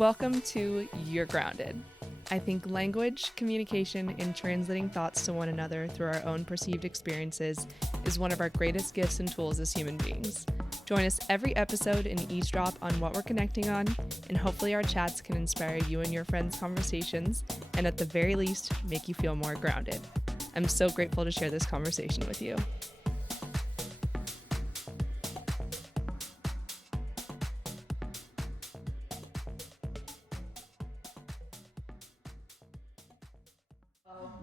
Welcome to You're Grounded. I think language, communication, and translating thoughts to one another through our own perceived experiences is one of our greatest gifts and tools as human beings. Join us every episode and eavesdrop on what we're connecting on, and hopefully our chats can inspire you and your friends' conversations, and at the very least, make you feel more grounded. I'm so grateful to share this conversation with you.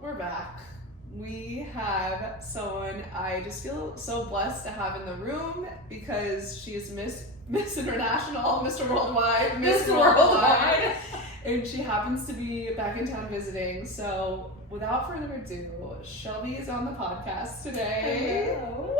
We're back. We have someone I just feel so blessed to have in the room because she is Miss International, Mr. Worldwide, Miss Worldwide, and she happens to be back in town visiting. So without further ado, Shelby is on the podcast today. Hello.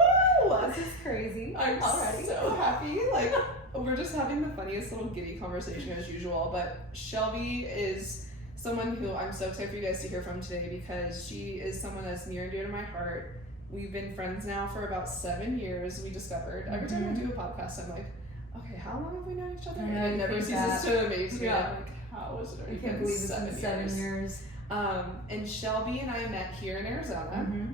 Woo! This is crazy. I'm so happy. Like, we're just having the funniest little giddy conversation as usual, but Shelby is someone who I'm so excited for you guys to hear from today because she is someone that's near and dear to my heart. We've been friends now for about 7 years, we discovered. Every time I do a podcast, I'm like, okay, how long have we known each other? And it never ceases to amaze me. Yeah. I'm like, how is it already I can't been believe it's been 7 years. And Shelby and I met here in Arizona. Mm-hmm.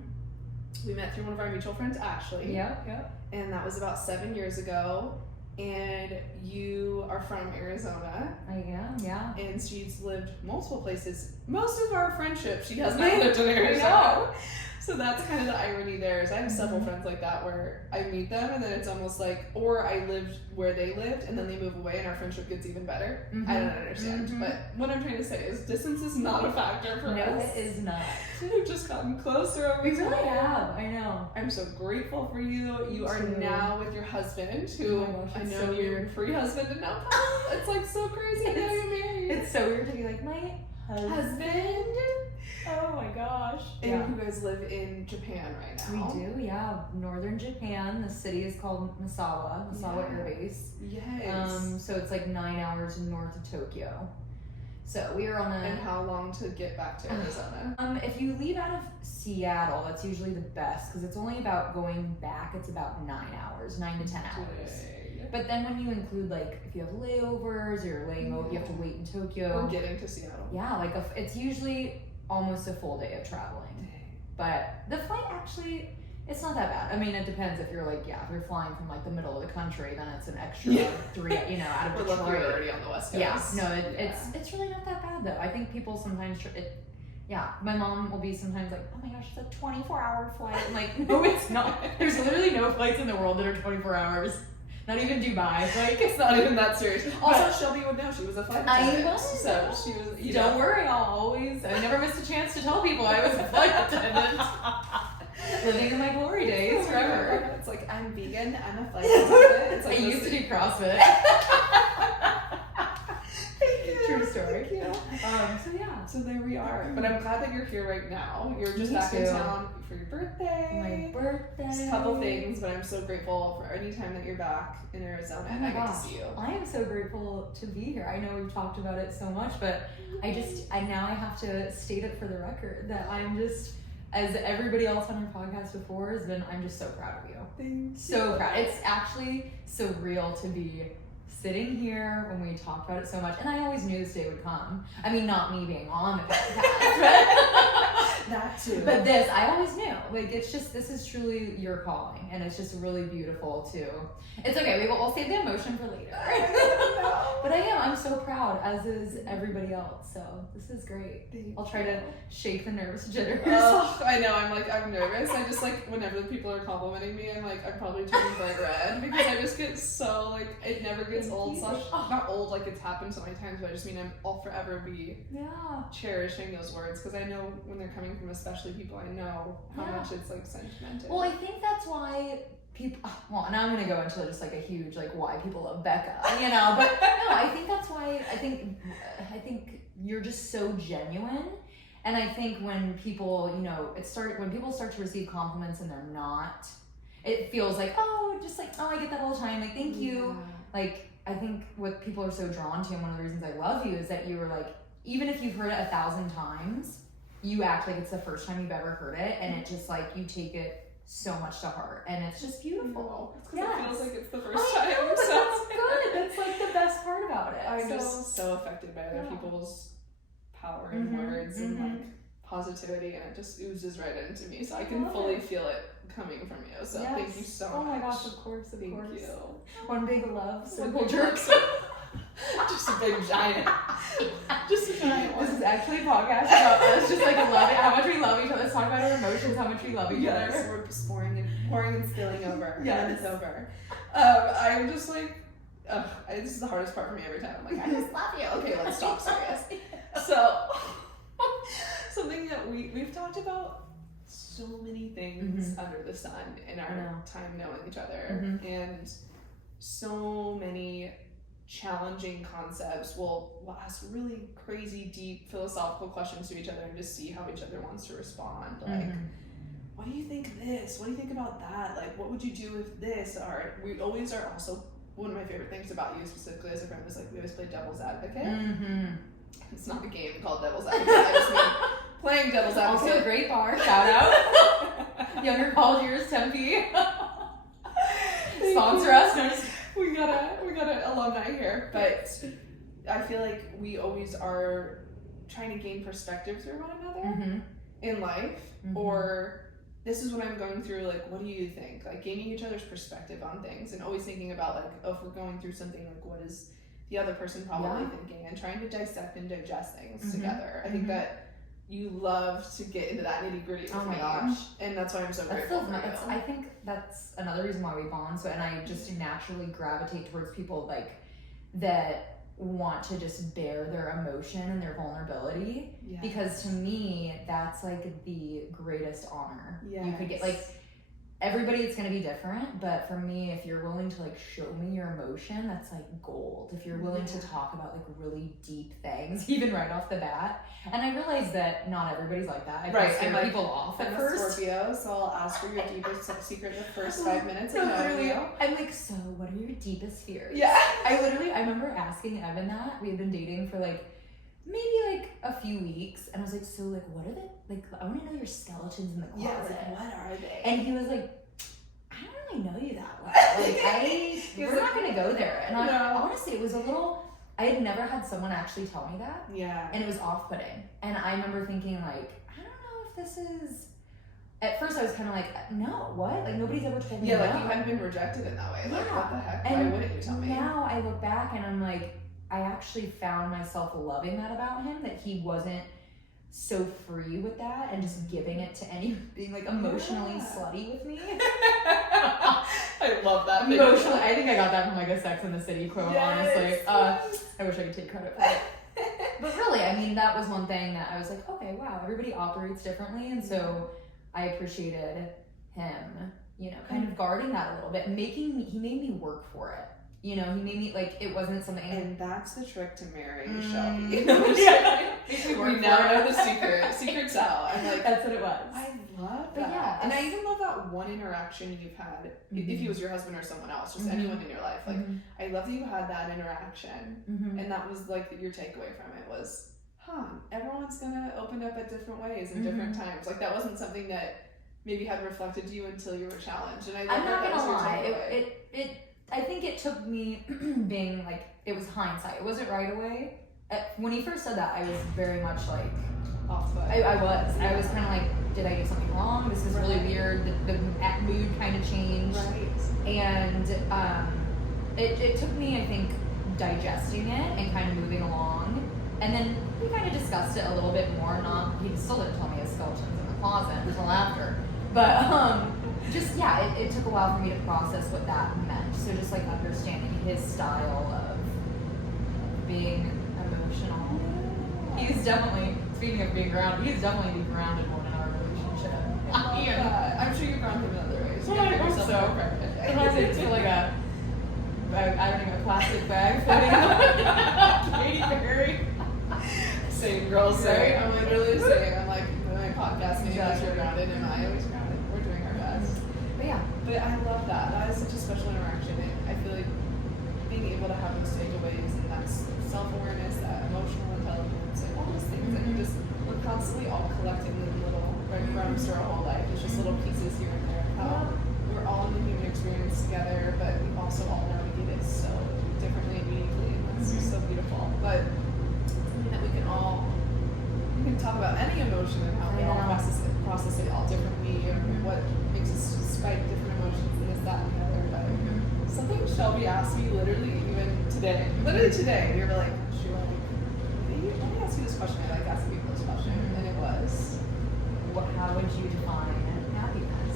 We met through one of our mutual friends, Ashley. Yep. And that was about 7 years ago. And you are from Arizona. I am, yeah. And she's lived multiple places. Most of our friendship, she has not lived in Arizona. So that's kind of the irony there is I have several friends like that where I meet them and then it's almost like, or I lived where they lived and then they move away and our friendship gets even better. I don't understand. But what I'm trying to say is distance is not a factor for us. No, it is not. We've just gotten closer over We time. really have, I know. I'm so grateful for you. You are too. now with your husband, who Oh my gosh, I it's know so you're weird. pre-husband and now it's like so crazy that you're married. It's so weird to be like, my husband. Oh my gosh. And Yeah. you guys live in Japan right We now. do, yeah. Northern Japan. The city is called Misawa Air Base. Yes. So it's like 9 hours north of Tokyo. So we are on a. And how long to get back to Arizona? If you leave out of Seattle, that's usually the best because it's only about going back. It's about 9 hours, 9 to 10 hours. Dang. But then when you include like if you have layovers or you're laying over, you have to wait in Tokyo. Or getting to Seattle. Yeah, like it's usually almost a full day of traveling. But the flight actually, it's not that bad. I mean, it depends if you're like, if you're flying from like the middle of the country, then it's an extra 3, out of We're Detroit. lucky we're already on the West Coast. Yeah, no, it's really not that bad though. I think people sometimes, my mom will be sometimes like, oh my gosh, it's a 24-hour flight. I'm like, no, it's not. There's literally no flights in the world that are 24 hours. Not even Dubai. Like, It's not even that serious. Also, But- Shelby would know she was a flight I attendant. know. So she was. Don't worry, I never missed a chance to tell people I was a flight attendant. Living in my glory days forever. It's like, I'm vegan, I'm a flight attendant. It's like I used to do CrossFit. Thank you. True story. Thank you. So there we are. But I'm glad that you're here right now. You're just Me back in too. town for your birthday. My birthday. Just a couple things, but I'm so grateful for any time that you're back in Arizona Oh and my I get to gosh. see you. I am so grateful to be here. I know we've talked about it so much, but I now have to state it for the record that I'm just, as everybody else on your podcast before has been, I'm just so proud of you. Thank So proud. It's actually surreal to be sitting here when we talked about it so much, and I always knew this day would come. I mean, not me being on the podcast, That too. but this, I always knew. Like, it's just, this is truly your calling, and it's just really beautiful too. It's okay, we'll save the emotion for later. But I'm so proud, as is everybody else, so this is great. I'll try to shake the nervous jitters. Oh, I know, I'm nervous. I just like, whenever people are complimenting me, I'm like, I'm probably turning bright red because I just get so, like, it never gets old. Not old, like it's happened so many times, but I just mean I'll forever be cherishing those words because I know when they're coming from especially people I know how much it's like sentimental. Well, I think that's why people, and I'm gonna go into just like a huge like why people love Becca, but no, I think that's why I think you're just so genuine, and I think when people when people start to receive compliments and they're not, it feels like I get that all the time, like thank you, like I think what people are so drawn to, and one of the reasons I love you is that you were like, even if you've heard it 1,000 times, you act like it's the first time you've ever heard it, and it just like you take it so much to heart, and it's just beautiful. It's because it feels like it's the first I time. know, but So that's good. That's like the best part about it. I'm just so affected by other people's power in words and like positivity, and it just oozes right into me. So I can fully feel it coming from you. So thank you so much. Oh my gosh, of course, Thank you. One big love, Circle jerks. Just a big giant. Just a giant one. This is actually a podcast about us just like loving how much we love each other. Let's talk about our emotions, how much we love each other. We're just pouring and spilling over. Yes. And it's over. I'm just like, this is the hardest part for me every time. I'm like, I just love you. Okay, let's talk serious. So, something that we've talked about so many things under the sun in our time knowing each other, and so many challenging concepts. We'll ask really crazy, deep, philosophical questions to each other and just see how each other wants to respond. Like, what do you think of this? What do you think about that? Like, what would you do with this? Or we always are also, one of my favorite things about you specifically as a friend is like, we always play devil's advocate. It's not a game called devil's advocate. I just mean playing devil's advocate. Also a great bar, shout out. Younger college years, Tempe. Sponsor us. No, we got an alumni here, but I feel like we always are trying to gain perspective through one another in life, or this is what I'm going through, like, what do you think? Like, gaining each other's perspective on things, and always thinking about, like, oh, if we're going through something, like, what is the other person probably thinking, and trying to dissect and digest things together. I think that you love to get into that nitty gritty with me. Gosh. And that's why I'm so grateful for you. I think that's another reason why we bond. So, and I just naturally gravitate towards people like that want to just bear their emotion and their vulnerability. Yes. Because to me, that's like the greatest honor you could get. Like, everybody, it's going to be different, but for me, if you're willing to like show me your emotion, that's like gold. If you're willing to talk about like really deep things, even right off the bat. And I realize that not everybody's like that. I scare like, people off at first. Scorpio, so I'll ask for your deepest secret the first 5 minutes. I'm like, so what are your deepest fears? Yeah. I remember asking Evan that. We had been dating for like maybe like a few weeks, and I was like, so like what are they like, I want to know your skeletons in the closet. Yeah, like, what are they? And he was like, I don't really know you that well. Like, we're not gonna go there. And honestly, it was a little, I had never had someone actually tell me that. Yeah. And it was off-putting. And I remember thinking like, I don't know if this is, at first I was kind of like, no, what? Like, nobody's ever told me that. Yeah, like you hadn't been rejected in that way. Like, what the heck? Why wouldn't you tell me? Now I look back and I'm like, I actually found myself loving that about him, that he wasn't so free with that and just giving it to being like emotionally slutty with me. I love that. Emotionally, I think I got that from like a Sex and the City quote, honestly. I wish I could take credit for it. But really, I mean, that was one thing that I was like, okay, wow, everybody operates differently. And so I appreciated him, you know, kind of guarding that a little bit, he made me work for it. You know, he made me, like, it wasn't something... And that's the trick to marrying Shelby. We now know the secret. Secret's out. I'm like... That's what it was. I love that. But yeah. And I even love that one interaction you've had, if he was your husband or someone else, just anyone in your life. Like, I love that you had that interaction. And that was, like, your takeaway from it was, everyone's gonna open up at different ways and different times. Like, that wasn't something that maybe had reflected to you until you were challenged. And I love I'm not that gonna lie. I think it took me being like, it was hindsight. It wasn't right away. When he first said that, I was very much like, off foot. I was kind of like, did I do something wrong? This is really weird. The mood kind of changed. Right. And it took me, I think, digesting it and kind of moving along. And then we kind of discussed it a little bit more. He still didn't tell me his skeletons in the closet until after. But it took a while for me to process what that meant. So just like understanding his style of being emotional. He's definitely, speaking of being grounded, he's definitely the grounded one in our relationship. I'm sure you ground him in other ways. Yeah, I hope so. Sometimes it's like a plastic bag floating on Katy Perry. Same girl, same. I'm literally saying, I'm like, my podcast name is You're Grounded, and I always grounded. We're doing our best. But I love that. That is such a special interaction. And I feel like being able to have those takeaways, and that's self-awareness, that emotional intelligence, and all those things. And we're constantly all collecting little breadcrumbs through our whole life. It's just little pieces here and there. How we're all in the human experience together, but we also all navigate it so differently and uniquely. And but it's something that we can talk about any emotion and how we all process it all differently, or what makes us spike different emotions and this, that, and the other. But something Shelby asked me literally today, we were like, let me ask you this question. I like asking people this question, and it was, how would you define happiness?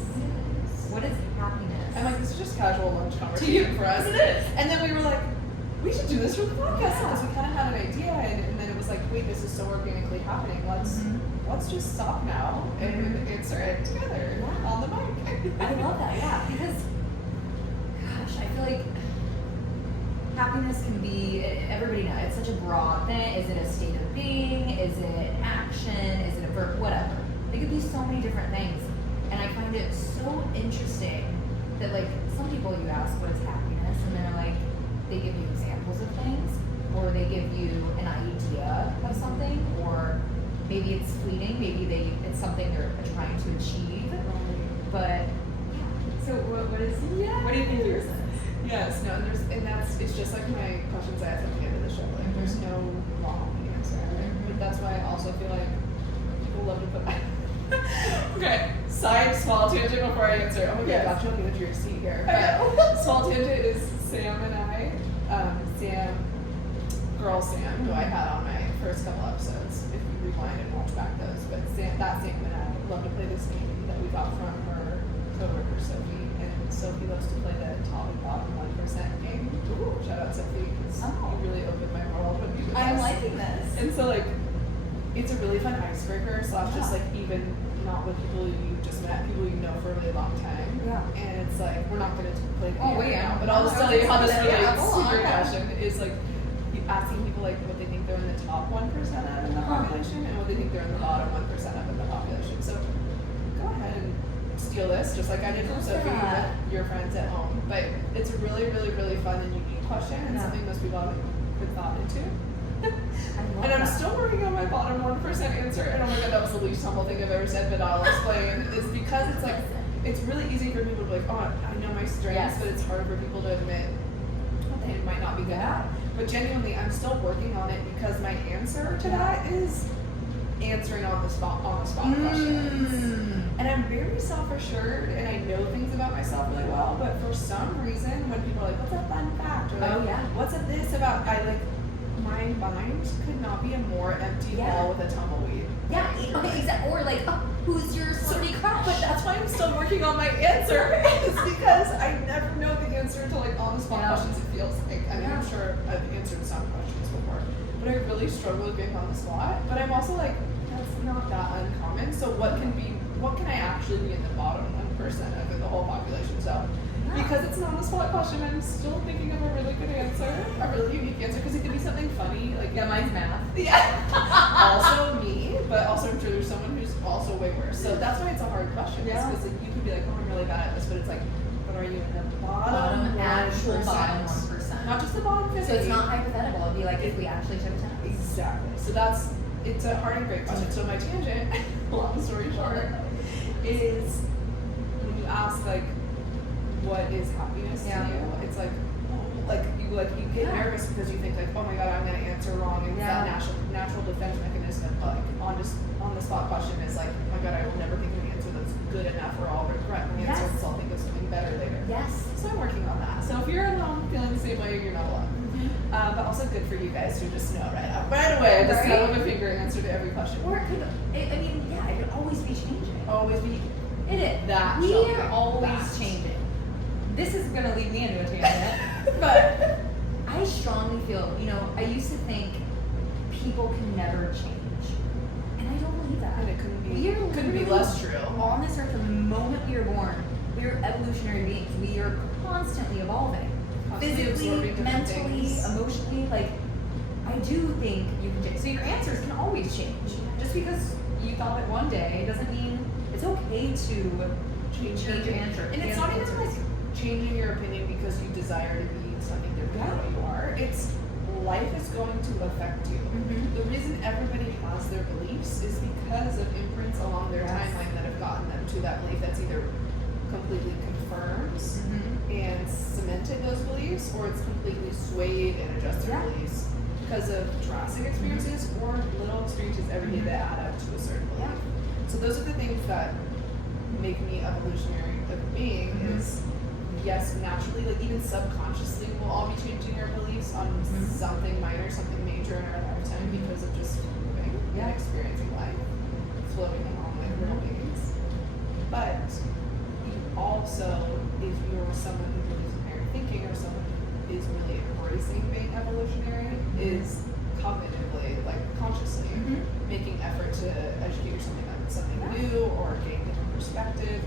What is happiness? I'm like, this is just casual lunch conversation for us. It is. And then we were like, we should do this for the podcast because we kind of had an idea, and then it was like, wait, this is so organically happening. Let's just stop now and answer it together on the mic. I love that, yeah, because, gosh, I feel like happiness can be, everybody knows, it's such a broad thing. Is it a state of being? Is it action? Is it a verb? Whatever. It could be so many different things. And I find it so interesting that, like, some people you ask what is happiness, and they're like, they give you examples of things, or they give you an idea of something, or maybe it's fleeting, maybe it's something they're trying to achieve. But yeah. So what do you think yours is? Yes, no, it's just like my questions I asked at the end of the show. Like, there's no wrong answer, but that's why I also feel like people love to put. Okay, small tangent before I answer. Oh my god, got you on the edge of your seat here. But small tangent is Sam and I, Sam, who I had on my first couple episodes. If you rewind and watch back those, but Sam and I love to play this game that we got from her coworker Sophie, and Sophie loves to play the top and bottom 1% game. Ooh, shout out Sophie, because you really opened my world when you did this. I'm liking this. And so like, it's a really fun icebreaker / just like even not with people you just met, people you know for a really long time. Yeah. And it's like, we're not going to play the game right now, but I'll just tell you how this relates to your question is like, asking people like what they think they're in the top 1% of in the population and what they think they're in the bottom 1% of in the population. So go ahead and steal this, just like I did from Sophie with your friends at home. But it's a really, really, really fun and unique question, and something most people haven't put thought into. And I'm still working on my bottom 1% answer, and oh my god, that was the least humble thing I've ever said, but I'll explain. Is because it's like, it's really easy for people to be like, oh, I know my strengths, but it's hard for people to admit what they might not be good at. But genuinely, I'm still working on it because my answer to that is answering on the spot questions. And I'm very self-assured, and I know things about myself really well, but for some reason, when people are like, what's a fun fact? Or like, what's a this about? My mind could not be a more empty ball with a tumbleweed. Yeah, exactly. Or like, who's your celebrity crush? But that's why I'm still working on my answer, is because I never know the answer to like on the spot questions. It feels like, I mean, I'm sure I've answered some questions before, but I really struggle with being on the spot. But I'm also like, that's not that uncommon. So what can I actually be in the bottom 1% of the whole population? So because it's not a spot question, I'm still thinking of a really good answer, a really unique answer, because it could be something funny. Like, mine's math. Yeah. Also me, but also I'm sure there's someone who's also way worse. So that's why it's a hard question. Because you could be like, oh, I'm really bad at this, but it's like, but are you in the bottom actual 1%? Bottom 1%. Not just the bottom 50. So it's not hypothetical. It'd be like if we actually took a test. Exactly. So it's a hard and great question. So my tangent, long story short, is when you ask like, what is happiness to you? It's like you get nervous because you think like, oh my god, I'm gonna answer wrong, and that natural defense mechanism, like on the spot question is like, oh my god, I will never think of an answer that's good enough, or I'll regret the answer because I'll think of something better later. Yes. So I'm working on that. So if you're alone feeling the same way, you're not alone. But also good for you guys who just know right away, the snap of a finger answer to every question. Or it could always be changing. Always be. It is. That we are always changing. This is gonna lead me into a tangent, but I strongly feel, I used to think people can never change, and I don't believe that. And it couldn't be less true. On this earth, from the moment we are born, we are evolutionary beings. We are constantly evolving, physically, mentally, emotionally. Like, I do think you can change. So your answers can always change. Just because you thought it one day doesn't mean it's okay to change your answer. And it's not even like changing your opinion because you desire to be something different than what you are. It's life is going to affect you. The reason everybody has their beliefs is because of imprints along their timeline that have gotten them to that belief that's either completely confirms and cemented those beliefs, or it's completely swayed and adjusted beliefs. because of drastic experiences or little experiences every day that add up to a certain belief. So those are the things that make me evolutionary of being is, yes, naturally, like even subconsciously, we'll all be changing our beliefs on something minor, something major in our lifetime because of just moving and experiencing life, floating along like little beings. But you also, if you're someone who believes in higher thinking or someone who is really embracing being evolutionary, is cognitively, like consciously, making effort to educate yourself on something new or gain different perspective.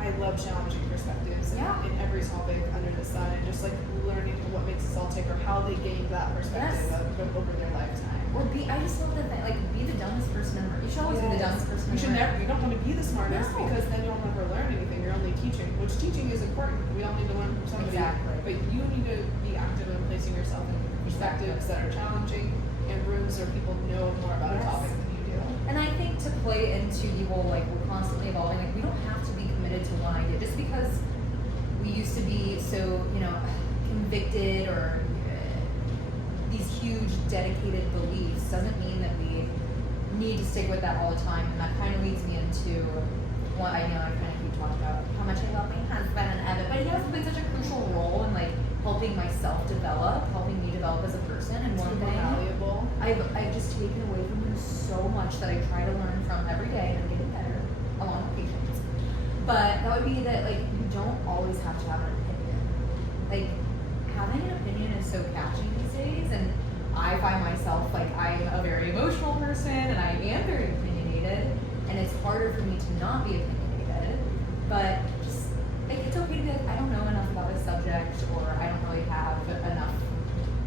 I love challenging perspectives in every topic under the sun, and just like learning what makes us all tick or how they gain that perspective over their lifetime. Or I just love that thing, like be the dumbest person ever. You should always be the dumbest person ever. You should never, you don't want to be the smartest because then you'll never learn anything. You're only teaching, which teaching is important. We all need to learn from somebody. Exactly. But you need to be active in placing yourself in perspectives that are challenging and rooms where people know more about a topic than you do. And I think to play into the whole, like, we're constantly evolving, like, we don't have to be committed to one idea. Just because we used to be so, convicted or these huge dedicated beliefs doesn't mean that we need to stick with that all the time. And that kind of leads me into what I know I kind of keep talking about, how much I love my husband and Evan, but he has played such a crucial role in, like, helping myself develop, helping me develop as a person. And one thing valuable. I've just taken away from him so much that I try to learn from every day, and I'm getting better, along with patience. But that would be that, like, you don't always have to have an opinion. Like, having an opinion is so catchy these days, and I find myself, like, I'm a very emotional person, and I am very opinionated, and it's harder for me to not be opinionated. But just, like, it's okay to be like, I don't know enough about this subject, or I don't really have enough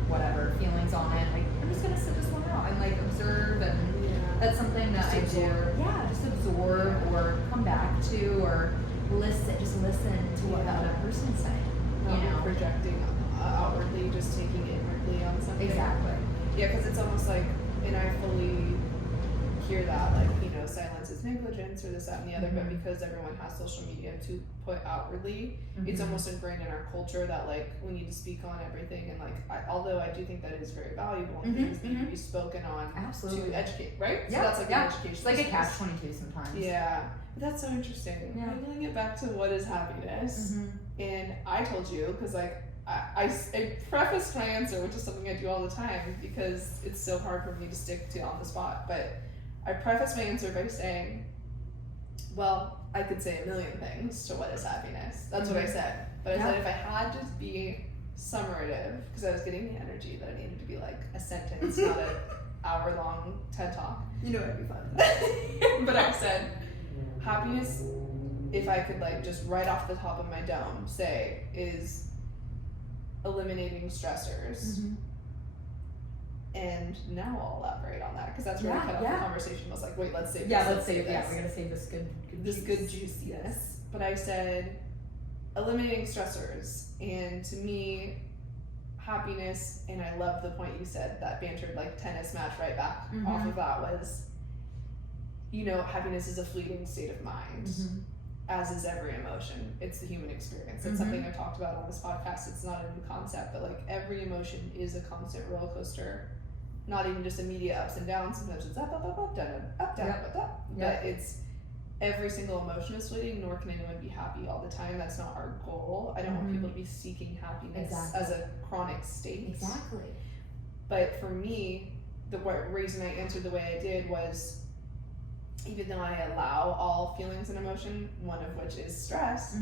whatever feelings on it. Like, I'm just gonna sit this one out and, like, observe, and that's something that I do. Yeah, just absorb or come back to or listen. Just listen to what the other person's saying. Not projecting outwardly, just taking inwardly on something. Exactly. Yeah, because it's almost like, and I fully hear that, like, silence is negligence or this, that, and the other, but because everyone has social media to put outwardly, it's almost ingrained in our culture that, like, we need to speak on everything, and, like, although I do think that is very valuable and things need to be spoken on to educate, right? Yeah. So that's like an education. It's like a catch-22 sometimes. Yeah. But that's so interesting. Yeah. I'm bringing it back to what is happiness. And I told you, because, like, I prefaced my answer, which is something I do all the time because it's so hard for me to stick to on the spot, but I prefaced my answer by saying, well, I could say a million things to what is happiness. That's what I said. But I said if I had to be summative, because I was getting the energy that I needed to be like a sentence, not an hour-long TED Talk. It'd be fun. But I said, happiness, if I could, like, just right off the top of my dome say, is eliminating stressors. And now I'll elaborate on that because that's where kind of the conversation was like, wait, let's save this. Yeah, let's save this. Yeah, we're gonna save this good juiciness. But I said eliminating stressors, and to me, happiness, and I love the point you said that bantered like tennis match right back off of that was, happiness is a fleeting state of mind. As is every emotion. It's the human experience. It's something I've talked about on this podcast. It's not a new concept, but, like, every emotion is a constant roller coaster. Not even just immediate ups and downs. Sometimes it's up, down, up, down, up. But it's every single emotion is fleeting, nor can anyone be happy all the time. That's not our goal. I don't want people to be seeking happiness as a chronic state. Exactly. But for me, the reason I answered the way I did was, even though I allow all feelings and emotion, one of which is stress,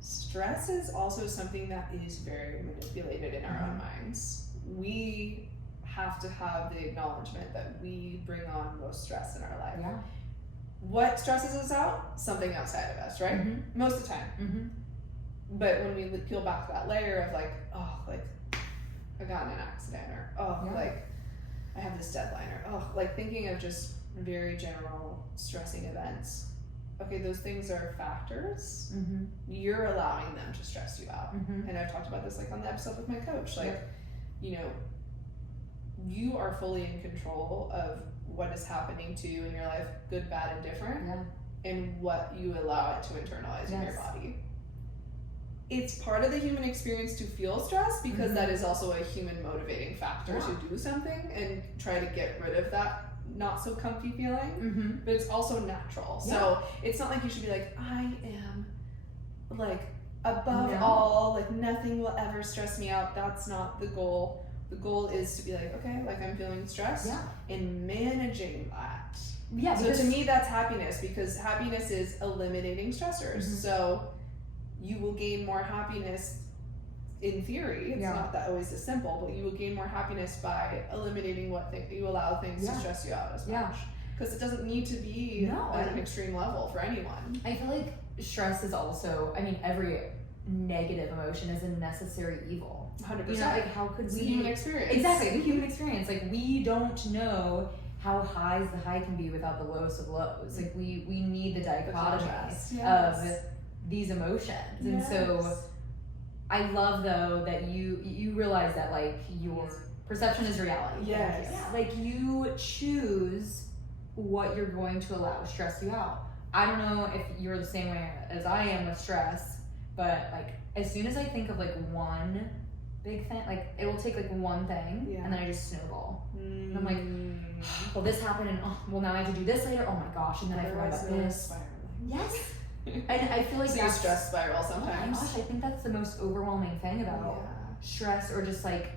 stress is also something that is very manipulated in our own minds. We have to have the acknowledgement that we bring on most stress in our life. Yeah. What stresses us out? Something outside of us, right? Most of the time. But when we peel back that layer of, like, oh, like, I got in an accident, or like, I have this deadline, or like, thinking of just very general stressing events. Okay, those things are factors. You're allowing them to stress you out. And I've talked about this, like, on the episode with my coach. Like, you are fully in control of what is happening to you in your life, good, bad, and different, and what you allow it to internalize in your body. it's part of the human experience to feel stress because that is also a human motivating factor to do something and try to get rid of that not so comfy feeling. But it's also natural. So it's not like you should be like, I am like above all, like nothing will ever stress me out. That's not the goal. The goal is to be like, okay, like I'm feeling stressed and managing that. So to me, that's happiness, because happiness is eliminating stressors. So you will gain more happiness in theory. It's not that always as simple, but you will gain more happiness by eliminating what you allow things to stress you out as much. Because it doesn't need to be at an extreme level for anyone. I feel like stress is also, I mean, every negative emotion is a necessary evil. 100%. You know, like how could it's we... the human experience. Exactly, the human experience. Like we don't know how high the high can be without the lowest of lows. Like we need the dichotomy of these emotions. And so I love though that you realize that like your perception is reality. Like you choose what you're going to allow to stress you out. I don't know if you're the same way as I am with stress, but like as soon as I think of like one big thing, like it will take like one thing and then I just snowball. And I'm like, well, this happened and well, now I have to do this later. Oh my gosh, and then I forgot about this. Yes. And I feel like so that's you stress spiral sometimes. Oh my gosh, I think that's the most overwhelming thing about stress, or just like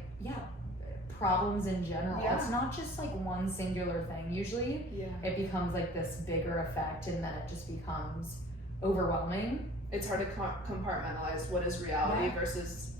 problems in general. It's not just like one singular thing. Usually it becomes like this bigger effect, and then it just becomes overwhelming. It's hard to compartmentalize what is reality versus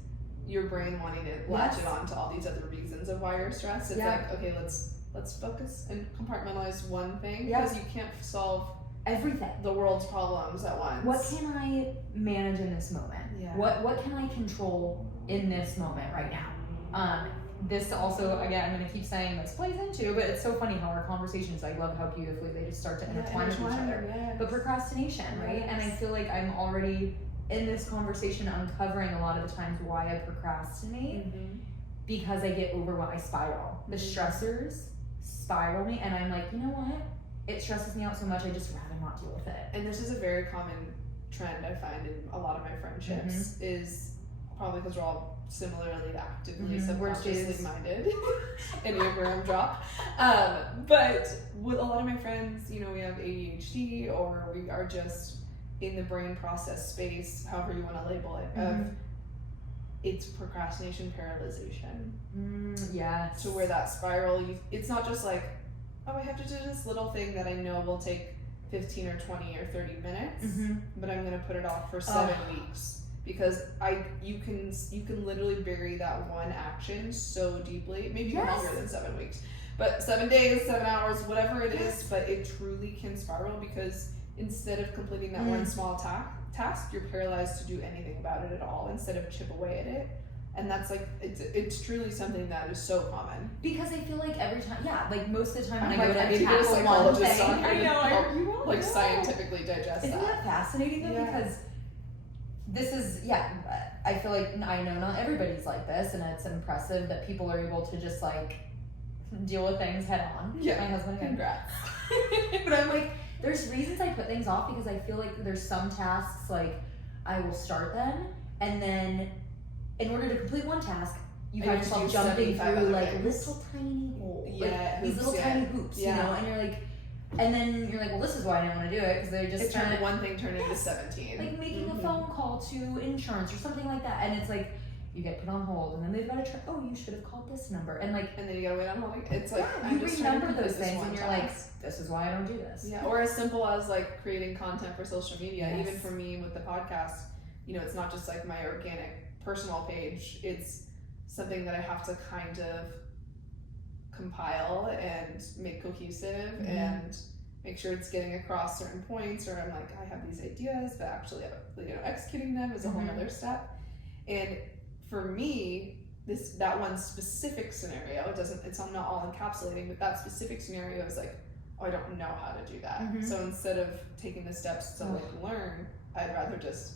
your brain wanting to latch it on to all these other reasons of why you're stressed. It's like, okay, let's focus and compartmentalize one thing, because you can't solve everything, the world's problems at once. What can I manage in this moment? What can I control in this moment right now? This also, again, I'm going to keep saying this plays into, but it's so funny how our conversations, I love how beautifully they just start to intertwine with each other. But procrastination, right? And I feel like I'm already in this conversation uncovering a lot of the times why I procrastinate, because I get overwhelmed, I spiral. The stressors spiral me, and I'm like, you know what? It stresses me out so much, I just rather not deal with it. And this is a very common trend I find in a lot of my friendships, is probably because we're all similarly actively subconsciously minded. Enneagram drop. But with a lot of my friends, you know, we have ADHD, or we are just in the brain process space, however you want to label it, of it's procrastination paralyzation. To where that spiral, it's not just like, oh, I have to do this little thing that I know will take 15 or 20 or 30 minutes, but I'm going to put it off for 7 weeks. Because you can literally bury that one action so deeply, maybe longer than 7 weeks, but 7 days, 7 hours, whatever it is, but it truly can spiral, because instead of completing that one small task, you're paralyzed to do anything about it at all, instead of chip away at it. And that's like, it's truly something that is so common. Because I feel like every time, like most of the time when I go to tackle one thing, like scientifically digest Isn't that fascinating though? Because this is, I feel like, I know not everybody's like this, and it's impressive that people are able to just like deal with things head on. My husband, congrats. But I'm like, there's reasons I put things off, because I feel like there's some tasks, like I will start them, and then in order to complete one task, you find yourself jumping through like little tiny holes, these little tiny hoops, you know, and you're like, and then you're like, well, this is why I didn't want to do it, because they're just trying to, one thing turned into 17. Like making a phone call to insurance or something like that, and it's like you get put on hold, and then they've got to try. Oh, you should have called this number, and like, and then you gotta wait on hold. It's like you remember those things, and you're like, this is why I don't do this. Or as simple as like creating content for social media. Even for me with the podcast, you know, it's not just like my organic personal page. It's something that I have to kind of compile and make cohesive and make sure it's getting across certain points, or I'm like, I have these ideas, but actually, you know, executing them is a whole other step. And for me, that one specific scenario, it's not all encapsulating, but that specific scenario is like, oh, I don't know how to do that. So instead of taking the steps to like learn, I'd rather just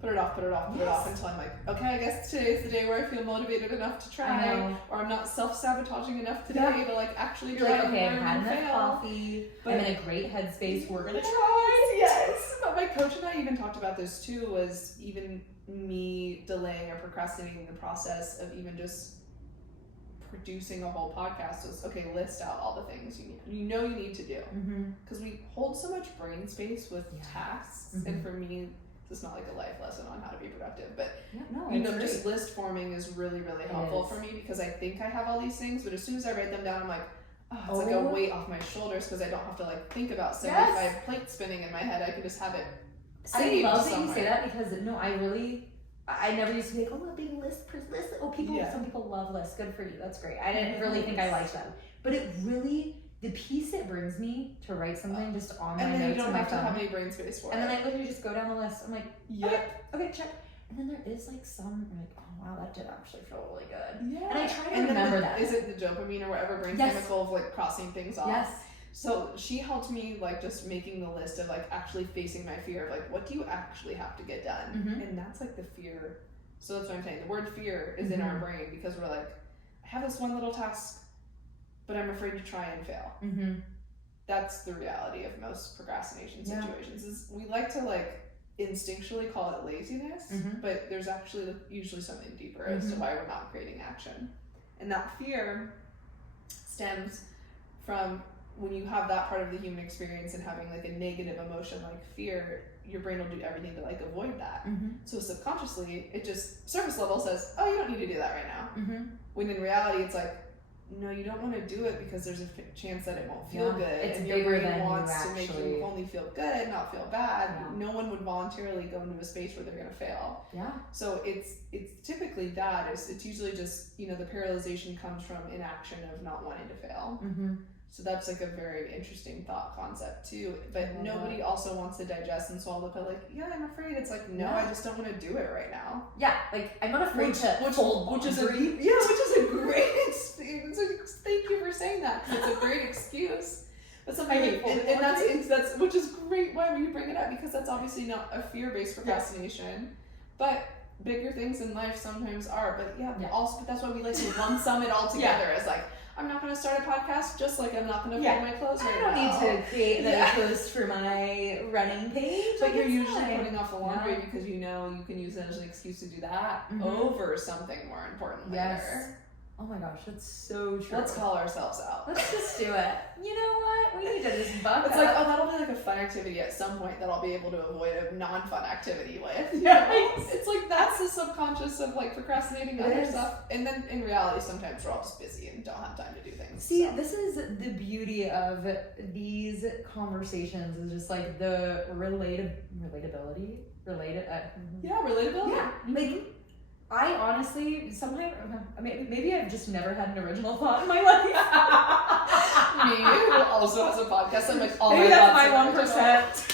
put it off until I'm like, okay, I guess today's the day where I feel motivated enough to try, or I'm not self-sabotaging enough today to like actually try. You're like, okay, I've had enough coffee, I'm in a great headspace, we're gonna try. But my coach and I even talked about this too, was even me delaying or procrastinating the process of even just producing a whole podcast was, okay, list out all the things you need to do. Because we hold so much brain space with tasks, and for me, this is not like a life lesson on how to be productive, but just list forming is really, really helpful for me, because I think I have all these things, but as soon as I write them down, I'm like, it's like a weight off my shoulders, because I don't have to like think about 75 plates spinning in my head. I can just have it saved I love somewhere. that you say that, because I never used to be like, oh, a big list. Some people love lists. Good for you. That's great. I didn't really think I liked them, but it really, the peace it brings me to write something just on my notes, and then you don't have phone. to have any brain space for it. And then I literally just go down the list. I'm like, okay, check. And then there is like some, I'm like, oh wow, that did actually feel really good. Yeah. And I try to remember that. Is it the dopamine or whatever brain chemical of like crossing things off? Yes. So she helped me like just making the list of like actually facing my fear of like, what do you actually have to get done? And that's like the fear. So that's what I'm saying. The word fear is in our brain, because we're like, I have this one little task, but I'm afraid to try and fail. That's the reality of most procrastination situations. Is we like to like instinctually call it laziness, but there's actually usually something deeper as to why we're not creating action. And that fear stems from when you have that part of the human experience and having like a negative emotion like fear, your brain will do everything to like avoid that. So subconsciously, it just surface level says, oh, you don't need to do that right now. When in reality, it's like, no, you don't want to do it because there's a chance that it won't feel good. It's and bigger your brain than wants you to make actually... you only feel good, not feel bad. No one would voluntarily go into a space where they're going to fail. So it's typically that. It's usually just, the paralyzation comes from inaction of not wanting to fail. So that's like a very interesting thought concept too. But nobody also wants to digest and swallow the pill. Like, I'm afraid. It's like, no, I just don't want to do it right now. Like I'm not afraid to fold which is a great excuse. Thank you for saying that. It's a great excuse. But something and that's which is great. Why would you bring it up? Because that's obviously not a fear-based procrastination, but bigger things in life sometimes are. But also, but that's why we like to lump sum it all together as like, I'm not going to start a podcast, just like I'm not going to fold my clothes right now. I don't need to create another post for my running page. But you're usually putting off the laundry because you can use it as an excuse to do that over something more important later. Oh my gosh, that's so true. Let's call ourselves out. Let's just do it. You know what? We need to just buck It's up. like, that'll be like a fun activity at some point that I'll be able to avoid a non-fun activity with. It's like, that's the subconscious of like procrastinating other stuff. And then in reality, sometimes we're all just busy and don't have time to do things. See, this is the beauty of these conversations, is just like the relatability. Relatability. Like, I honestly, sometimes, maybe I've just never had an original thought in my life. Me, who also has a podcast, I'm like, all maybe my that's thoughts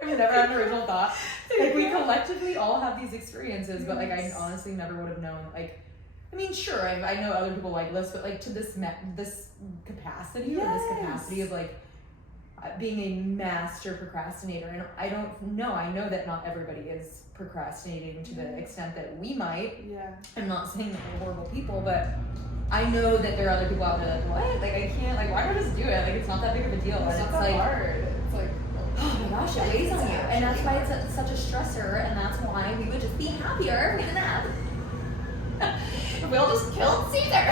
my 1%. I've never had an original thought. Like, we collectively all have these experiences, but like, I honestly never would have known, like, sure, I know other people like this, but like to this capacity, or this capacity of like, being a master procrastinator, and I know that not everybody is procrastinating to the extent that we might. I'm not saying that we're horrible people, but I know that there are other people out there that what? Like, I can't, like, why don't I just do it? Like, it's not that big of a deal. It's not that like hard. It's like, oh my gosh, it weighs on you. And that's why it's such a stressor, and that's why we would just be happier if we didn't have. If we all just killed Caesar.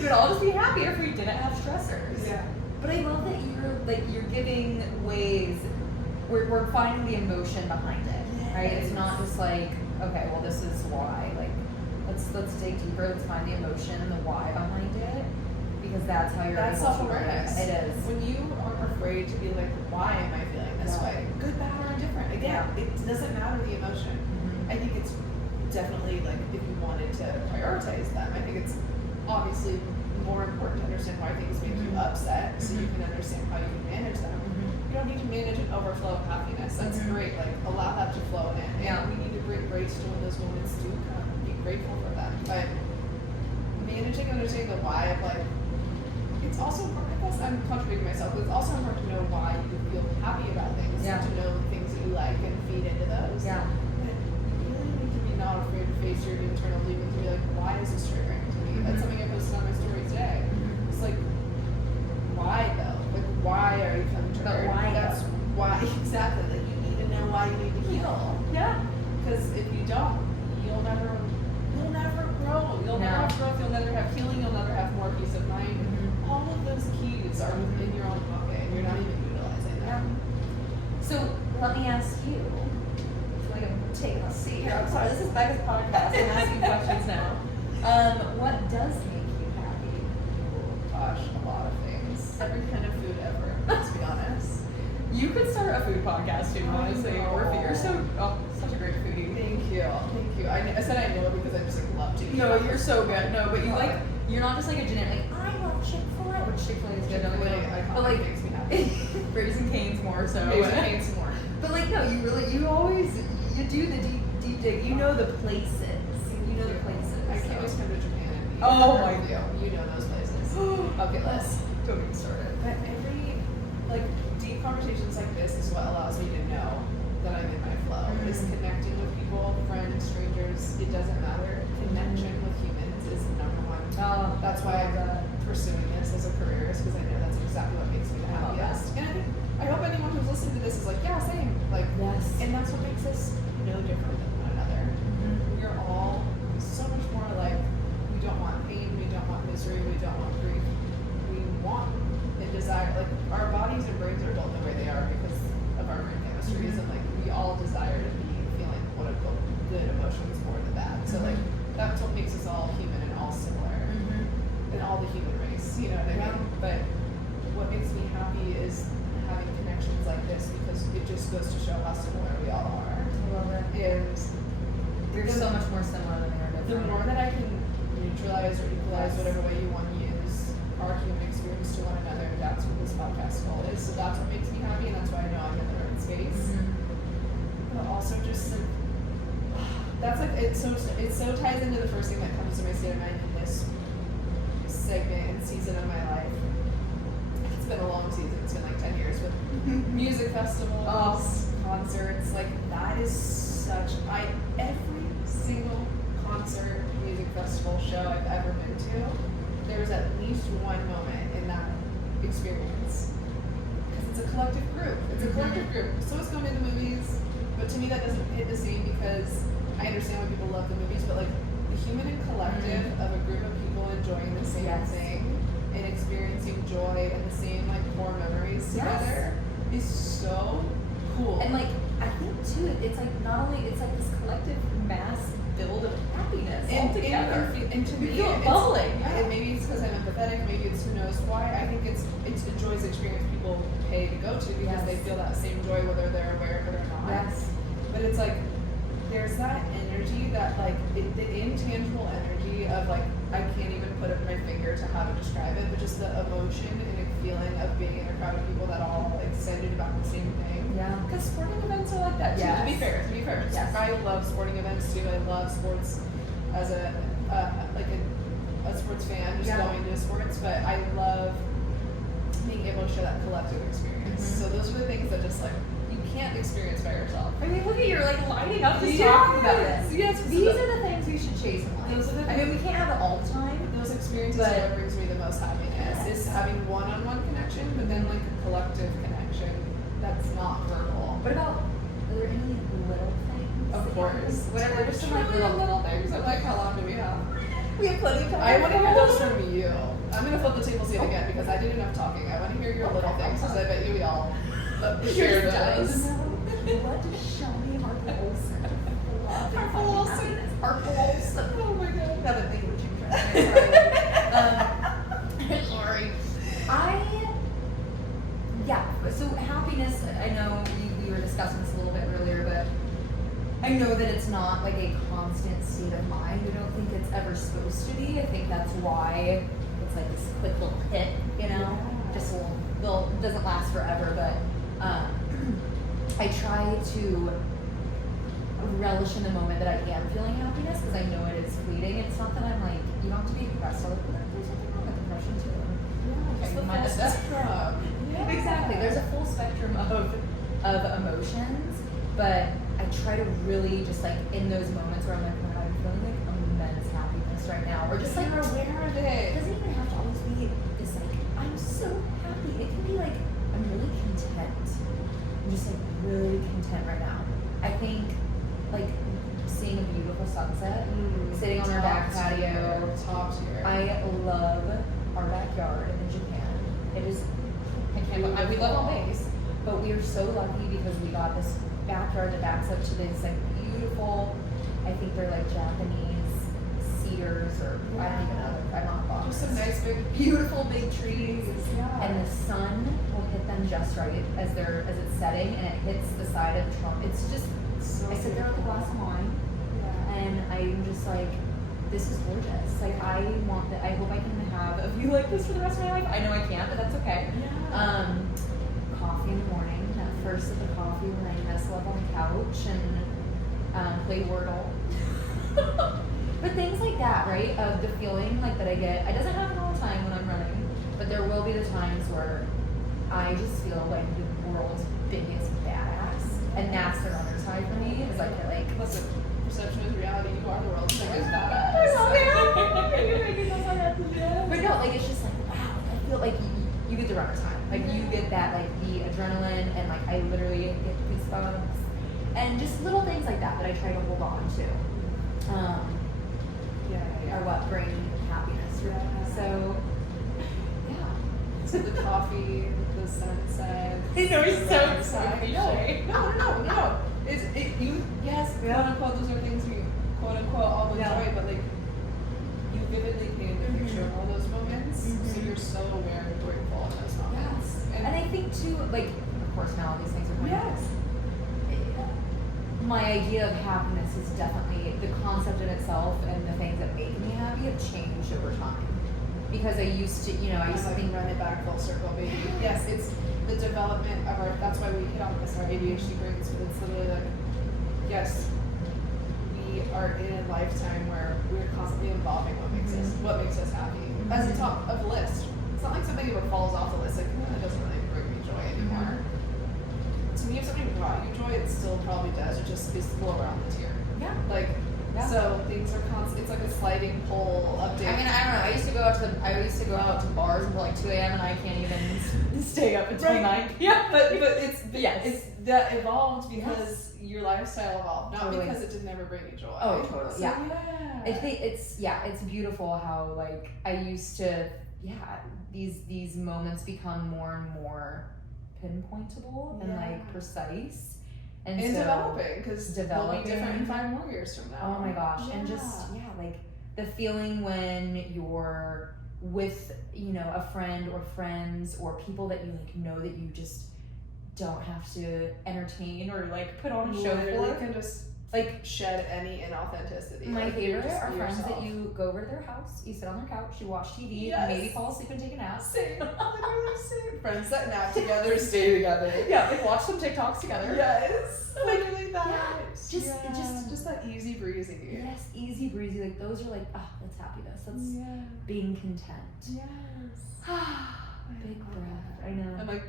We would all just be happier if we didn't have stressors. But I love that you're giving ways. We're finding the emotion behind it, right? It's not just like, okay, well, this is why. Like, let's dig deeper. Let's find the emotion and the why behind it, because that's how you're. That's self-awareness. It is. When you are afraid to be like, why am I feeling this way? Good, bad, or indifferent. Again, it doesn't matter the emotion. I think it's definitely like, if you wanted to prioritize them, I think it's obviously more important to understand why things make you upset, so you can understand how you can manage them. You don't need to manage an overflow of happiness. That's great. Like, allow that to flow in. And we need to bring grace to when those moments do come. Be grateful for them. But managing and understanding the why of like, it's also important. I guess I'm contradicting myself, but it's also important to know why you feel happy about things. To know the things that you like and feed into those. But you really need to be not afraid to face your internal demons and be like, why is this triggering to me? That's something I posted on my story today. It's like, why though? Like, why are you feeling triggered? What does make you happy? Gosh, a lot of things. Every kind of food ever, let's be honest. You could start a food podcast too, honestly. You're such a great foodie. Thank you. I said I know because I just like love to eat. No, you're so good. No, but you're not just like a generic, like, I love Chick-fil-A, which Chick-fil-A is good. But like, makes me happy. Raising Cane's more so. Raising Cane's more. But like, no, you always, you do the deep dig. You know the places. You know the places. I can't always come to Japan and eat. Oh my God. You know those places. Okay, let's don't get me started. But like, deep conversations like this is what allows me to know that I'm in my flow. Is connecting with people, friends, strangers, it doesn't matter. Connection with humans is number one. That's why I'm pursuing this as a career, is because I know that's exactly what makes me the happiest. And I hope anyone who's listening to this is like, yeah, same. Like, yes. And that's what makes us no different than one another. We are all so much more like, we don't want pain, we don't want misery, we don't want grief. We want and desire, like, our bodies and brains are built the way they are because of our brain chemistries, and like, we all desire to be feeling quote unquote good emotions more than bad. So like, that's what makes us all human and all similar in all the human race, you know what I mean? But what makes me happy is having connections like this, because it just goes to show how similar we all are. I love it. And You're so much more similar than we are the different. more that I can neutralize or equalize whatever way you want to use our human experience to one another, that's what this podcast goal is. So that's what makes me happy, and that's why I know I'm in the right space. But also just like, that's like, it so ties into the first thing that comes to my state of mind in this segment and season of my life. It's been a long season. It's been like 10 years with music festivals, concerts. Like, that is such, every single concert, music festival show I've ever been to, there was at least one moment in that experience. Because it's a collective group. It's a collective group. So it's going to the movies, but to me that doesn't hit the same, because I understand why people love the movies, but like, the human and collective of a group of people enjoying the same thing and experiencing joy and the same like core memories together is so cool. And like, I think too, it's like not only, it's like this collective mass build of happiness all together. And to me, feel it bubbling. And maybe it's because I'm empathetic, maybe it's who knows why. I think it's a joyous experience people pay to go to because they feel that same joy whether they're aware of it or not. Yes. But it's like, there's that energy that like, the intangible energy of like, I can't even put up my finger to how to describe it, but just the emotion and the feeling of being in a crowd of people that all excited about the same thing. Yeah. Because sporting events are like that too. Yes. To be fair. Yes. I love sporting events too. I love sports as a sports fan, just going to sports. But I love being able to share that collective experience. So those are the things that just like, you can't experience by yourself. I mean, look at you, you're like lighting up just talking about this. Yes. These are the things we should chase in life. Those are the I mean, we can't have it all the time. Those experiences are what brings me the most happiness. Is having one-on-one connection, but then like a collective connection that's not verbal. What about, are there any little things? Of course. Whatever, just some Really like little things. I'm like, how long do we have? we have plenty of time. I want to hear those from you. I'm gonna flip the table seat again because I did enough talking. I want to hear your little things because I bet you we all share those. What does Shelby Olson love? Harpo Olson. Oh my god. Another thing which you sorry. So happiness, I know we were discussing this a little bit earlier, but I know that it's not like a constant state of mind. I don't think it's ever supposed to be. I think that's why it's like this quick little hit, you know? Just a little, doesn't last forever, but I try to relish in the moment that I am feeling happiness because I know it is fleeting. It's not that I'm like, you don't have to be depressed. Like, well, there's something wrong with depression too. Just the full spectrum. Exactly. There's a full spectrum of emotions, but I try to really just like in those moments where I'm like, oh, I'm feeling like immense happiness right now, or just like you're aware of it. It doesn't even have to always be this like I'm so happy. It can be like I'm really content. I'm just like really content right now. I think like seeing a beautiful sunset, sitting on our back patio. Top tier. I love our backyard in Japan. It is, I can't, we love all days, but we are so lucky because we got this backyard that backs up to this like beautiful, I think they're like Japanese cedars preserve. I don't even know. I'm not a botanist. Just some nice, big, beautiful, big trees. And the sun will hit them just right as it's setting, and it hits the side of the trunk. It's just. So I sit there with a glass of wine, and I'm just like, this is gorgeous. Like I want that. I hope I can have a view like this for the rest of my life. I know I can't, but that's okay. Yeah. Coffee in the morning. That first sip of coffee when I nestle up on the couch and play Wordle. But things like that, right? Of the feeling like that I get. It doesn't happen all the time when I'm running, but there will be the times where I just feel like the world's biggest badass, and that's the runner's high for me. Is like Listen, perception is reality. You are the world's biggest badass. But no, like it's just like wow. I feel like you get the runner's high. Like you get that like the adrenaline, and like I literally get goosebumps, and just little things like that I try to hold on to. Are what bring happiness for me. So yeah. So the coffee, the sunset. I know it's so cliche. No. Yes, quote unquote, those are things we quote unquote all enjoy, but like you vividly paint the picture of all those moments, so you're so aware and grateful in those moments. Yes. And I think too, like of course now these things are going my idea of happiness is definitely the concept in itself, and the things that make me happy have changed over time. Because I used to, I used to think run it back full circle, baby. Yes, it's the development of our. That's why we hit on this. Our ADHD brains. But it's literally like, yes, we are in a lifetime where we're constantly evolving what makes us happy. As the top of the list. It's not like something ever falls off the list. Like that doesn't really bring me joy anymore. To me, if something brought you joy, it still probably does. It just is lower on the tier. Yeah. So things are constant. It's like a sliding pole update. I mean, I don't know. I used to go out to bars until like 2 a.m. and I can't even stay up until 9 p.m. But it's that evolved because your lifestyle evolved, not Totally. because it did never bring you joy. Oh, totally. So, yeah. I think it's beautiful how like I used to these moments become more and more pinpointable and like precise. And so developing, because they'll be different in 5 more years from now. Oh my gosh. And just like the feeling when you're with a friend or friends or people that you like know that you just don't have to entertain or like put on a show for. You can just like shed any inauthenticity. My like, favorite just are be friends yourself. that you go over to their house, you sit on their couch, you watch TV, Yes. maybe fall asleep and take a nap. Same. Literally same. Friends that nap together, stay together. Yeah, like watch some TikToks together. Yes. Literally that. Yeah. Just that easy breezy. Yes, easy breezy. Like those are like, that's happiness. That's being content. Yes. Big breath. I know. I'm like,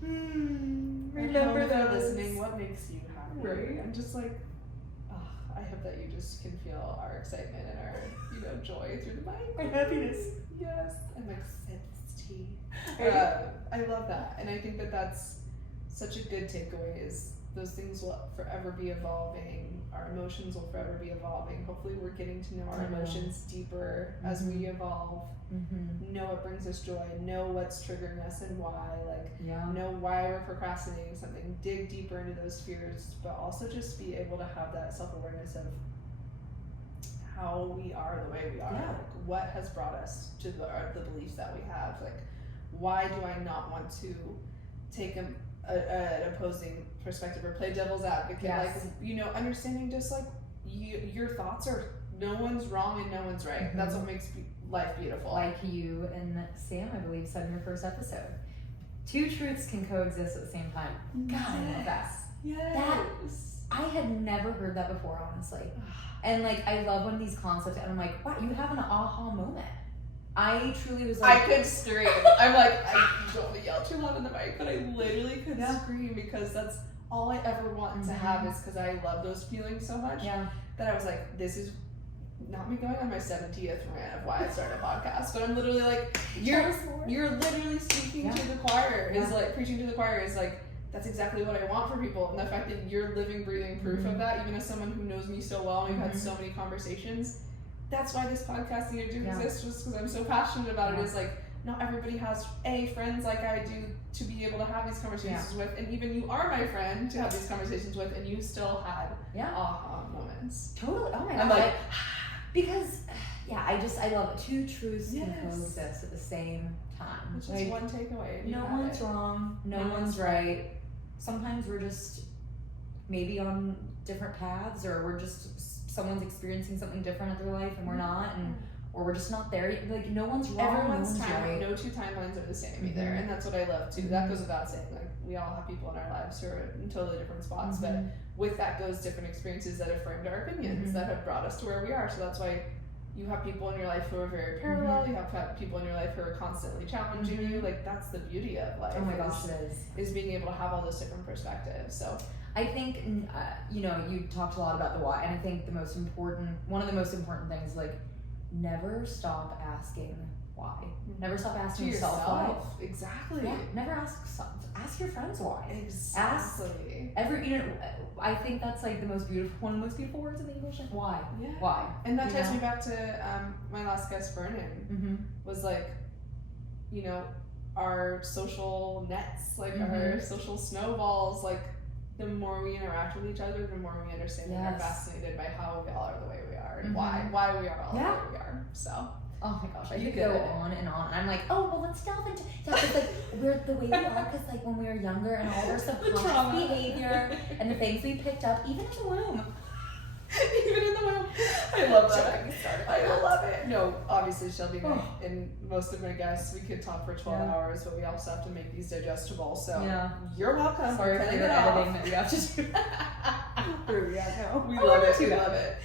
remember if you're those. listening, what makes you happy? Right. I'm just like, I hope that you just can feel our excitement and our, joy through the mic. Our happiness. Yes. I'm like, sips tea. Right. I love that. And I think that that's such a good takeaway is those things will forever be evolving. Our emotions will forever be evolving. Hopefully we're getting to know our emotions deeper as we evolve. Know what brings us joy. Know what's triggering us and why. Know why we're procrastinating something. Dig deeper into those fears, but also just be able to have that self-awareness of how we are the way we are. Yeah. Like, what has brought us to the beliefs that we have. Like, why do I not want to take an opposing perspective or play devil's advocate? Yes. Like, understanding just like your thoughts are no one's wrong and no one's right. That's what makes life beautiful. Like you and Sam, I believe, said in your first episode. 2 truths can coexist at the same time. God, I love that. Yes. I had never heard that before, honestly. And like, I love when these concepts, and I'm like, wow, you have an aha moment. I truly was like, I could scream. I'm like, I don't want to yell too loud in the mic, but I literally could scream because that's all I ever want to have is because I love those feelings so much that I was like, this is not me going on my 70th rant of why I started a podcast, but I'm literally like, you're literally speaking to the choir, is like, preaching to the choir is like, that's exactly what I want for people. And the fact that you're living, breathing proof of that, even as someone who knows me so well, and we've had so many conversations, that's why this podcast needed to exist, just because I'm so passionate about it. Is like, not everybody has friends like I do to be able to have these conversations with, and even you are my friend to have these conversations with, and you still had aha moments. Totally. Oh my god. I'm like, Because, yeah, I love it. Two truths can Yes. coexist at the same time. It's just one takeaway. And you No had one's it. wrong. No No one's one's right. Sometimes we're just maybe on different paths, or we're just someone's experiencing something different in their life and we're not, and or we're just not there. Like no one's wrong. Everyone's no one's timeline, right. no two timelines are the same either, Mhm. and that's what I love too. Mhm. That goes without saying. Like we all have people in our lives who are in totally different spots, but Mhm. with that goes different experiences that have framed our opinions, Mhm. that have brought us to where we are. So that's why you have people in your life who are very parallel. You have people in your life who are constantly challenging Mhm. you. Like that's the beauty of life. Oh my gosh, it is. is being able to have all those different perspectives. So I think you talked a lot about the why, and I think one of the most important things, like, never stop asking why. Never stop asking to yourself why. Exactly. Yeah, never ask your friends why. Exactly. I think that's like one of the most beautiful words in the English. Like, why? Yeah. Why? And that You ties know? me back to my last guest, Vernon, Mm-hmm. was like, our social nets, like our social snowballs, like the more we interact with each other, the more we understand and are Yes. fascinated by how we all are the way we are and Mhm. why we are all Yeah. the way we are. So Oh my gosh, I You could get go it. on and on. I'm like, oh well, let's delve into it's like we're the way we are because like when we were younger and all our subconscious trauma. behavior and the things we picked up, even in the womb. even in the womb, I love Don't that. get me started. I love it. No, obviously Shelby Oh. and most of my guests, we could talk for 12 Yeah. hours, but we also have to make these digestible. So Yeah. you're welcome. Sorry for Cutting the it off. editing that you have to do. Yeah, no, we I love wanna it. do We that. love it.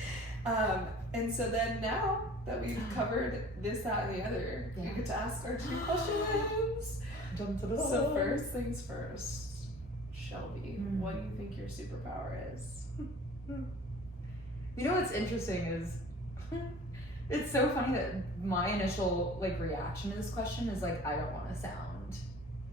And so then now that we've covered this, that, and the other, we Yeah. get to ask our two questions. So first things first, Shelby, what do you think your superpower is? You know what's interesting is it's so funny that my initial reaction to this question is like I don't want to sound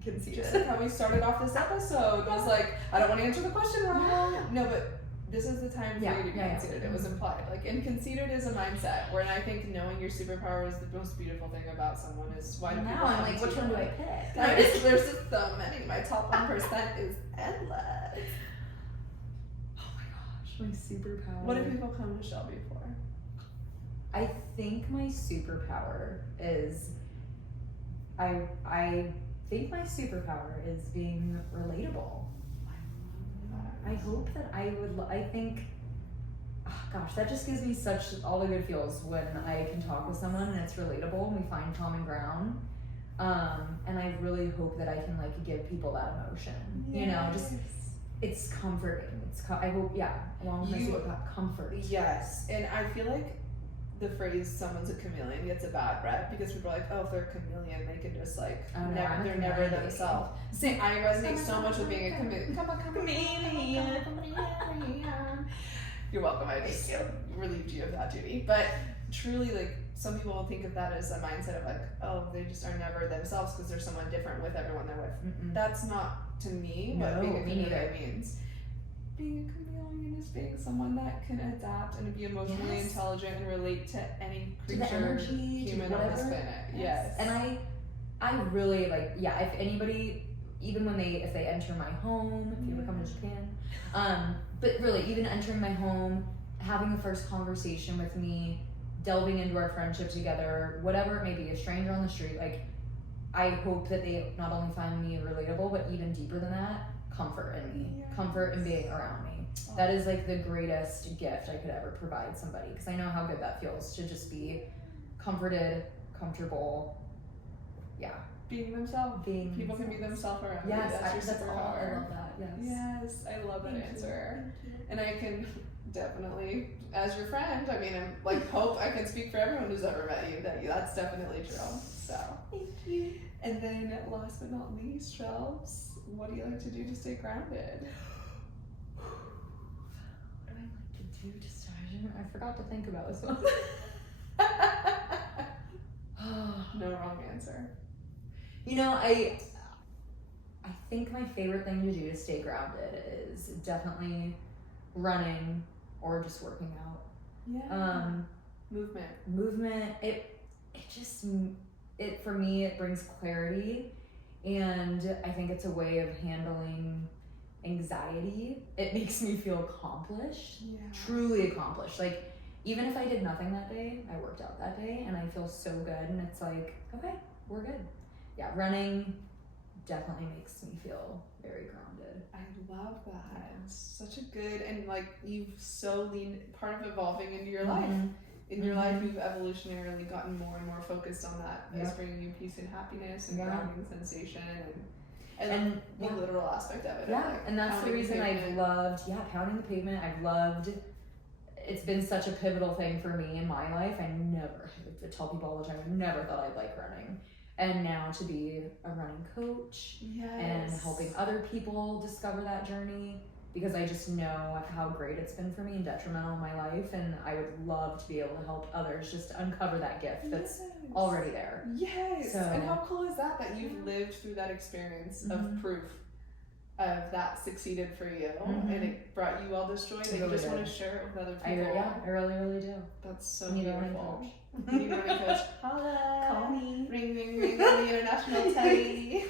conceited. Just like how we started off this episode was like, I don't want to answer the question wrong. Yeah. No, but this is the time for Yeah, you to be yeah, yeah. conceited. It was implied. And conceited is a mindset. Where I think knowing your superpower is the most beautiful thing about someone is why do Now people I'm come like, to which you? one do I pick? There's just so many. My top 1% is endless. Oh my gosh, my superpower. What do people come to Shelby for? I think my superpower is I think my superpower is being relatable. I hope that I think, gosh, that just gives me all the good feels when I can talk with someone and it's relatable and we find common ground. And I really hope that I can give people that emotion, just it's comforting. I hope, along with my superpower, comfort. Yes, and I feel like the phrase "someone's a chameleon" gets a bad rep because people are like, "Oh, if they're a chameleon, they can just Oh, no, they're never themselves." See, I resonate so much with being a chameleon. You're welcome. I just relieved you of that duty. But truly, some people will think of that as a mindset of oh, they just are never themselves because they're someone different with everyone they're with. Mm-mm. That's not to me what No, being a me chameleon neither. means. Being a chameleon is being someone that can adapt and be emotionally Yes. intelligent and relate to any To the creature, energy, to human on this whatever. planet. Yes. And I really if anybody, even if they enter my home, if you ever come to Japan, but really even entering my home, having the first conversation with me, delving into our friendship together, whatever it may be, a stranger on the street, I hope that they not only find me relatable, but even deeper than that, comfort in me, comfort in being around me. That is the greatest gift I could ever provide somebody, because I know how good that feels to just be comforted, comfortable, being themselves. People can be themselves around you. Yes, That's your that's all. I superpower. love that. Yes. Yes, I love that answer. And I can definitely, as your friend, I'm hope I can speak for everyone who's ever met you that that's definitely true. So Thank you. and then last but not least, Shelves, what do you like to do to stay grounded? What do I like to do to stay? I forgot to think about this one. No wrong answer. I think my favorite thing to do to stay grounded is definitely running or just working out. Yeah. Movement. It for me, it brings clarity, and I think it's a way of handling anxiety. It makes me feel accomplished, Yeah. truly accomplished. even if I did nothing that day, I worked out that day and I feel so good, and it's like, okay, we're good. Yeah, running definitely makes me feel very grounded. I love that. It's such a good, and like you've so leaned, part of evolving into your life. In your life, you've evolutionarily gotten more and more focused on that. It's bringing you peace and happiness and grounding sensation and the literal aspect of it. Yeah, like and that's the reason I've loved, pounding the pavement. I've loved, it's been such a pivotal thing for me in my life. I tell people all the time, I never thought I'd like running. And now to be a running coach and helping other people discover that journey, because I just know how great it's been for me and detrimental in my life, and I would love to be able to help others just uncover that gift that's already there. Yes. So, and how cool is that you've lived through that experience of proof of that succeeded for you, and it brought you all this joy that you just want to share it with other people. I really do. That's so beautiful. You need a running coach. Holla. Call me. Ring, ring, ring on the international teddy.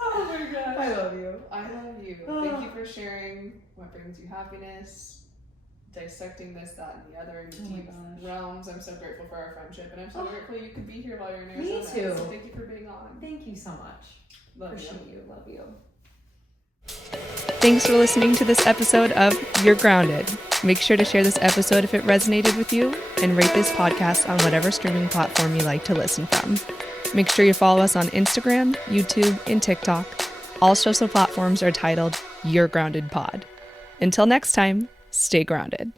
Oh my gosh. I love you. I love you. Thank you for sharing what brings you happiness, dissecting this, that, and the other in deep realms. I'm so grateful for our friendship, and I'm so grateful you could be here while you're in Arizona. Me too. So thank you for being on. Thank you so much. Appreciate you. Love you. Thanks for listening to this episode of You're Grounded. Make sure to share this episode if it resonated with you, and rate this podcast on whatever streaming platform you like to listen from. Make sure you follow us on Instagram, YouTube, and TikTok. All social platforms are titled You're Grounded Pod. Until next time, stay grounded.